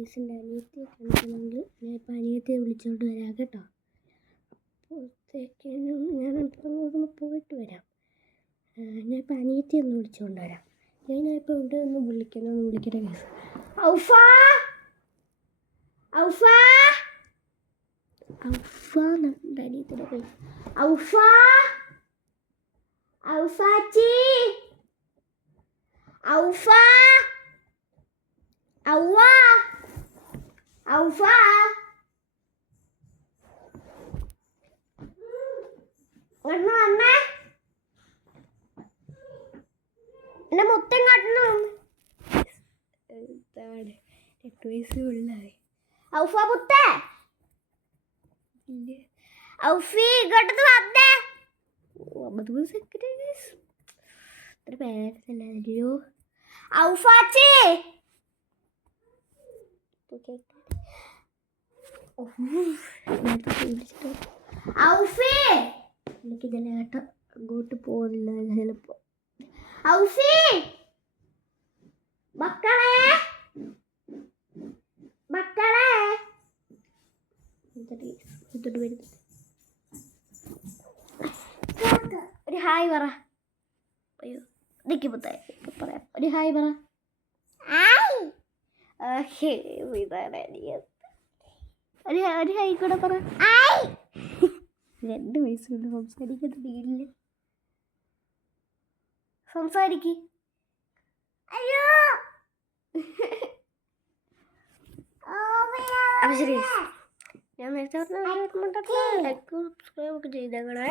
എൻ്റെ അനിയത്തിയെ കണ്ടിട്ടുണ്ടെങ്കിൽ ഞാൻ ഇപ്പം അനിയത്തിയെ വിളിച്ചുകൊണ്ട് വരാം കേട്ടോ. അപ്പോഴത്തേക്കും ഞാനിപ്പോൾ ഒന്ന് പോയിട്ട് വരാം. ഞാനിപ്പോൾ അനിയത്തിയെ ഒന്ന് വിളിച്ചുകൊണ്ട് വരാം. ഞാനിപ്പോൾ ഇവിടെ ഒന്ന് വിളിക്കട്ടെ കേസ്. ഔഫാ എന്നുണ്ട് അനിയത്തിൻ്റെ പേര്. ഔഫാച്ചി വന്നേ എന്നെ മൊത്തം കാട്ടണം. 8 വയസ്സുള്ളായി. ഔഫ മുത്തേ ഔഫി ഇങ്ങോട്ടൊന്ന് വന്നേ. 50 സെക്കൻഡ് ഇത്ര പേരല്ലോ. ഔഫാച്ചി ഔഫി എനിക്കിതല്ല കേട്ടോ. അങ്ങോട്ട് പോകുന്നില്ല ചിലപ്പോ. ഔഫി മക്കളെ ഒരു ഹായ് പറ. അയ്യോ നിക്ക് മുത്തായി പറയാം. ഒരു ഹായ് പറ. ഒരു ഹായ് കൂടെ പറ. 2 വയസ്സുകൊണ്ട് സംസാരിക്കുന്നില്ല. സംസാരിക്ക്. അയ്യോ ശരി. ഞാൻ നേരത്തെ സബ്സ്ക്രൈബ് ഒക്കെ ചെയ്തേക്കണേ.